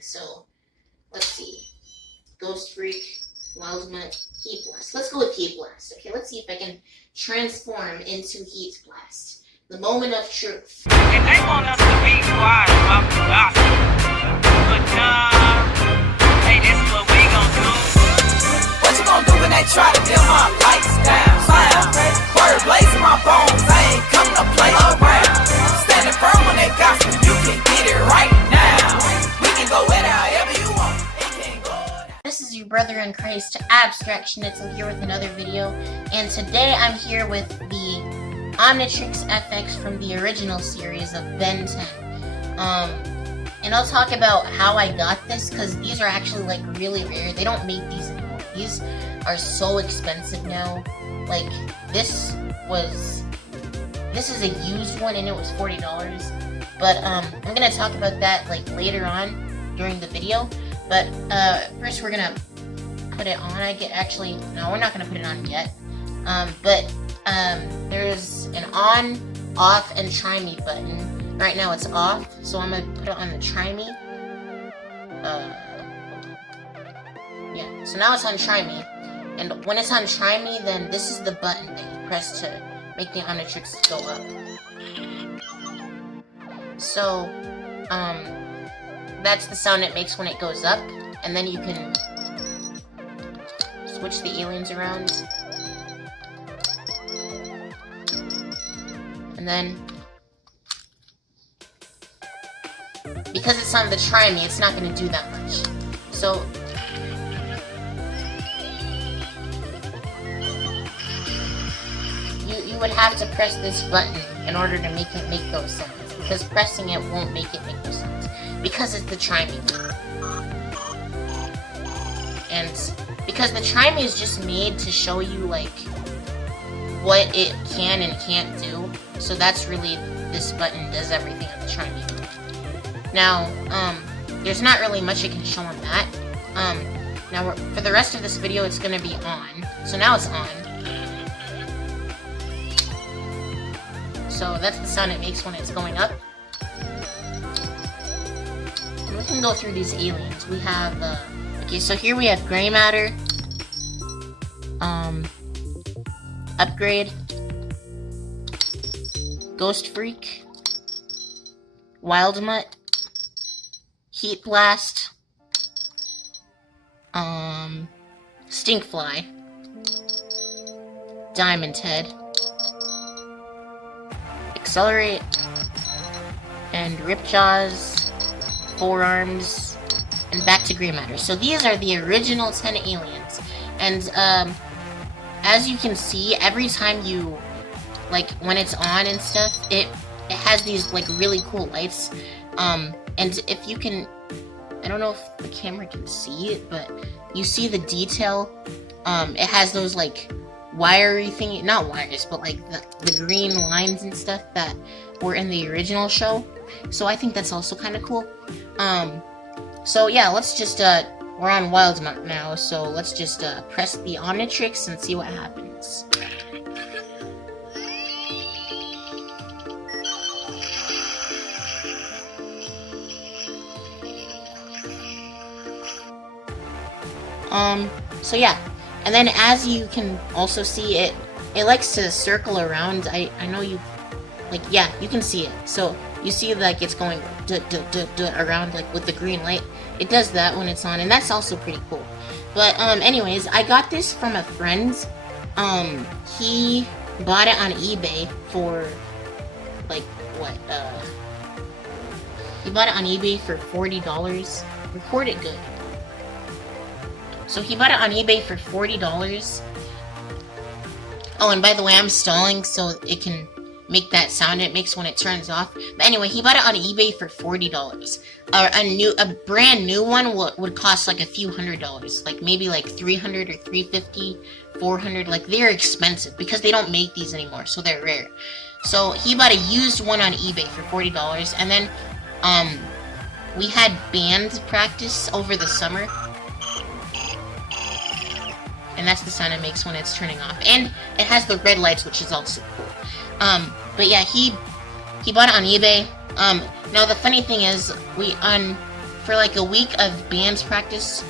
So, let's see. Ghost Freak, Wildmutt, Heat Blast. Let's go with Heat Blast. Okay, let's see if I can transform into Heat Blast. The moment of truth. And they want us to be quiet about the gospel. But, hey, this is what we gon' do. What you gon' do when they try to dim my lights down? Word blazing my bones, I ain't come to play around. Standing firm when they gospel, you can get it right now. We can go with it however you want. It can go down. This is your brother in Christ, Abstraction. It's here with another video. And today I'm here with the Omnitrix FX from the original series of Ben 10. And I'll talk about how I got this, because these are actually like really rare. They don't make these anymore. These are so expensive now. Like, this is a used one and it was $40. But I'm gonna talk about that like later on during the video. But first we're gonna put it on. No, we're not gonna put it on yet. There's an on, off, and try me button. Right now it's off, so I'm gonna put it on the try me. Yeah, so now it's on try me. And when it's on try me, then this is the button that you press to make the Omnitrix go up. So, that's the sound it makes when it goes up. And then you can switch the aliens around. And then, because it's on the try me, it's not going to do that much. So, you would have to press this button in order to make it make those sounds. Because pressing it won't make it make those sounds. Because it's the try me. And because the try me is just made to show you, like, what it can and can't do. So that's really, this button does everything on the try me. Now, there's not really much it can show on that. Now, for the rest of this video, it's going to be on. So now it's on. So that's the sound it makes when it's going up. And we can go through these aliens. We have, okay, so here we have Gray Matter, Upgrade, Ghost Freak, Wildmutt, Heat Blast, Stinkfly, Diamond Head, Accelerate, and Ripjaws, Forearms, and back to Gray Matter. So these are the original 10 aliens. And as you can see, every time you, like, when it's on and stuff, it has these like really cool lights. And if you can, I don't know if the camera can see it, but you see the detail. It has those like wiry thing, not wires, but like the green lines and stuff that were in the original show. So I think that's also kind of cool. So yeah, let's just we're on Wildmutt now, so let's just press the Omnitrix and see what happens. So yeah, and then as you can also see, it likes to circle around. I know you, like, yeah, you can see it. So you see, like, it's going around, like, with the green light. It does that when it's on, and that's also pretty cool. But anyways, I got this from a friend. He bought it on eBay for, like, what, he bought it on eBay for $40. Record it good. So he bought it on eBay for $40. Oh, and by the way, I'm stalling so it can make that sound it makes when it turns off. But anyway, he bought it on eBay for $40. A brand new one would cost like a few $100s, like maybe like $300 or $350, $400. Like, they're expensive because they don't make these anymore, so they're rare. So he bought a used one on eBay for $40, and then we had band practice over the summer. And that's the sound it makes when it's turning off. And it has the red lights, which is also cool. But yeah, he bought it on eBay. Now the funny thing is, for like a week of band practice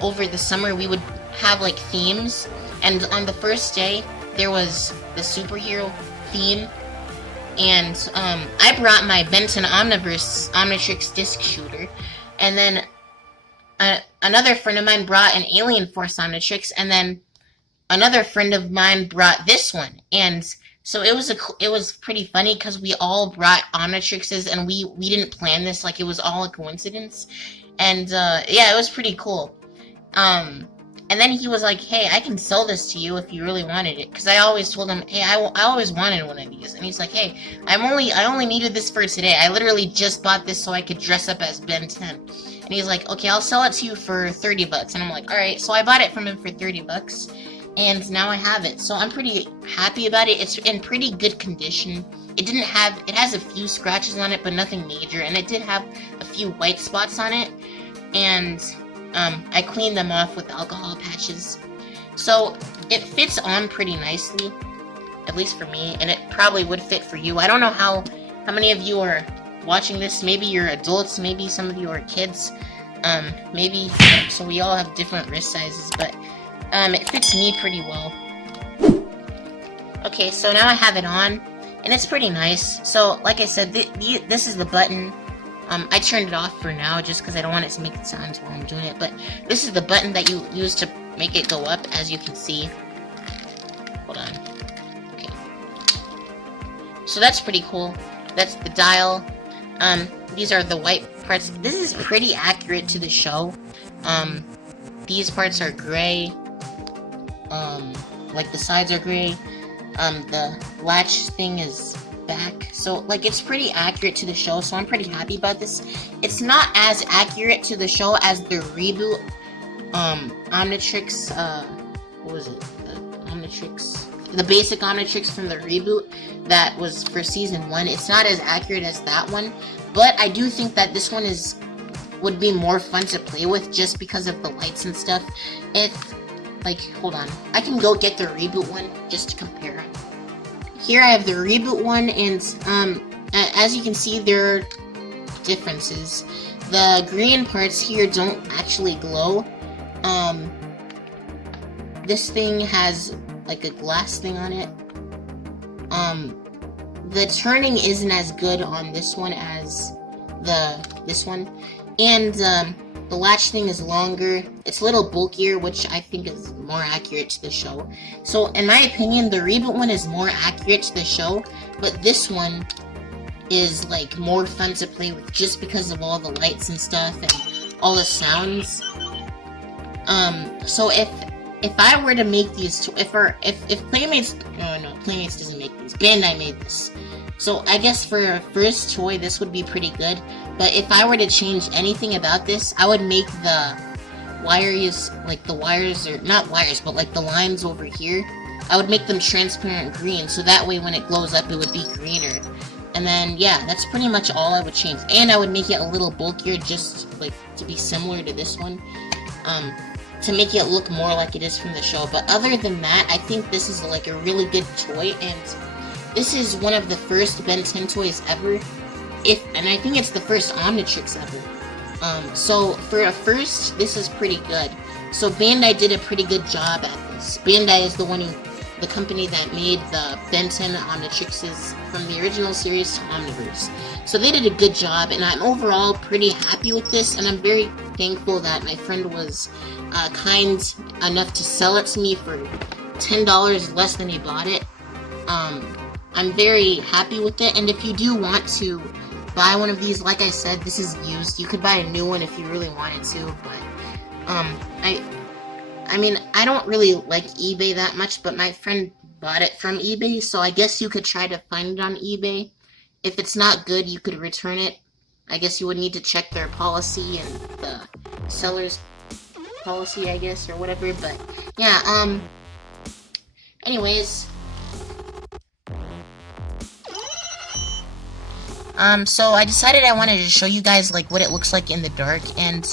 over the summer, we would have like themes, and on the first day there was the superhero theme, and I brought my Benton Omnitrix disc shooter, and then another friend of mine brought an Alien Force Omnitrix, and then another friend of mine brought this one, and so it was pretty funny because we all brought Omnitrixes, and we didn't plan this, like it was all a coincidence, and yeah, it was pretty cool. And then he was like, hey, I can sell this to you if you really wanted it, because I always told him, hey, I always wanted one of these, and he's like, hey, I only needed this for today. I literally just bought this so I could dress up as Ben 10. And he's like, okay, I'll sell it to you for $30, and I'm like, alright, so I bought it from him for $30, and now I have it, so I'm pretty happy about it. It's in pretty good condition. It has a few scratches on it, but nothing major, and it did have a few white spots on it, and I cleaned them off with alcohol patches. So it fits on pretty nicely, at least for me, and it probably would fit for you. I don't know how many of you are watching this. Maybe you're adults, maybe some of you are kids, maybe, so we all have different wrist sizes, but it fits me pretty well. Okay, so now I have it on, and it's pretty nice. So, like I said, this is the button. I turned it off for now just because I don't want it to make sounds while I'm doing it, but this is the button that you use to make it go up, as you can see. Hold on. Okay. So that's pretty cool. That's the dial. These are the white parts. This is pretty accurate to the show. These parts are gray. Like the sides are gray. The latch thing is back, so like it's pretty accurate to the show, so I'm pretty happy about this. It's not as accurate to the show as the reboot Omnitrix, what was it? The basic Omnitrix from the reboot that was for season 1. It's not as accurate as that one, but I do think that this one would be more fun to play with just because of the lights and stuff. It's like, hold on, I can go get the reboot one just to compare. Here I have the reboot one, and as you can see, there are differences. The green parts here don't actually glow. This thing has like a glass thing on it. The turning isn't as good on this one as this one, and the latch thing is longer. It's a little bulkier, which I think is more accurate to the show. So, in my opinion, the reboot one is more accurate to the show, but this one is, like, more fun to play with just because of all the lights and stuff and all the sounds. So if I were to make these, if Playmates, no, Playmates doesn't make these, Bandai made this. So, I guess for a first toy, this would be pretty good. But if I were to change anything about this, I would make the wires, like the wires, or not wires, but like the lines over here, I would make them transparent green, so that way when it glows up it would be greener. And then, yeah, that's pretty much all I would change. And I would make it a little bulkier, just like to be similar to this one, to make it look more like it is from the show. But other than that, I think this is like a really good toy, and this is one of the first Ben 10 toys ever. And I think it's the first Omnitrix ever. So for a first, this is pretty good. So Bandai did a pretty good job at this. Bandai is the company that made the Ben 10 Omnitrixes from the original series to Omniverse. So they did a good job, and I'm overall pretty happy with this, and I'm very thankful that my friend was kind enough to sell it to me for $10 less than he bought it. I'm very happy with it, and if you do want to buy one of these, like I said, this is used. You could buy a new one if you really wanted to, but I mean, I don't really like eBay that much, but my friend bought it from eBay, so I guess you could try to find it on eBay. If it's not good, you could return it. I guess you would need to check their policy and the seller's policy, I guess, or whatever, but yeah, anyways, so I decided I wanted to show you guys, like, what it looks like in the dark, and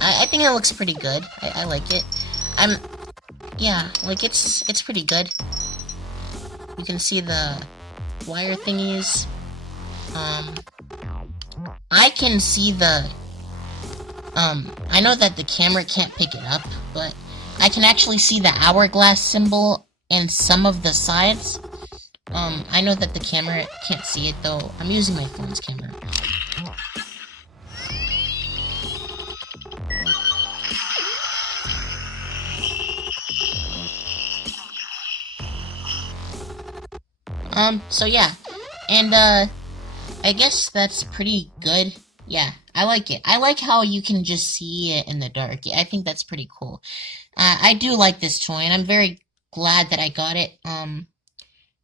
I think it looks pretty good. I like it. Yeah, like, it's pretty good. You can see the wire thingies. I can see the I know that the camera can't pick it up, but I can actually see the hourglass symbol in some of the sides. I know that the camera can't see it though. I'm using my phone's camera. So yeah. And, I guess that's pretty good. Yeah, I like it. I like how you can just see it in the dark. I think that's pretty cool. I do like this toy, and I'm very glad that I got it.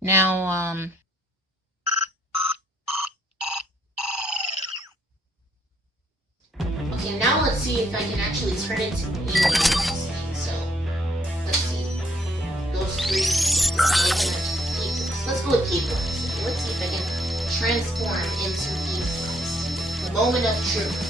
Now, okay, now let's see if I can actually turn it to aliens. So, let's see. Those three. Let's go with cape. Let's see if I can transform into these. Moment of truth.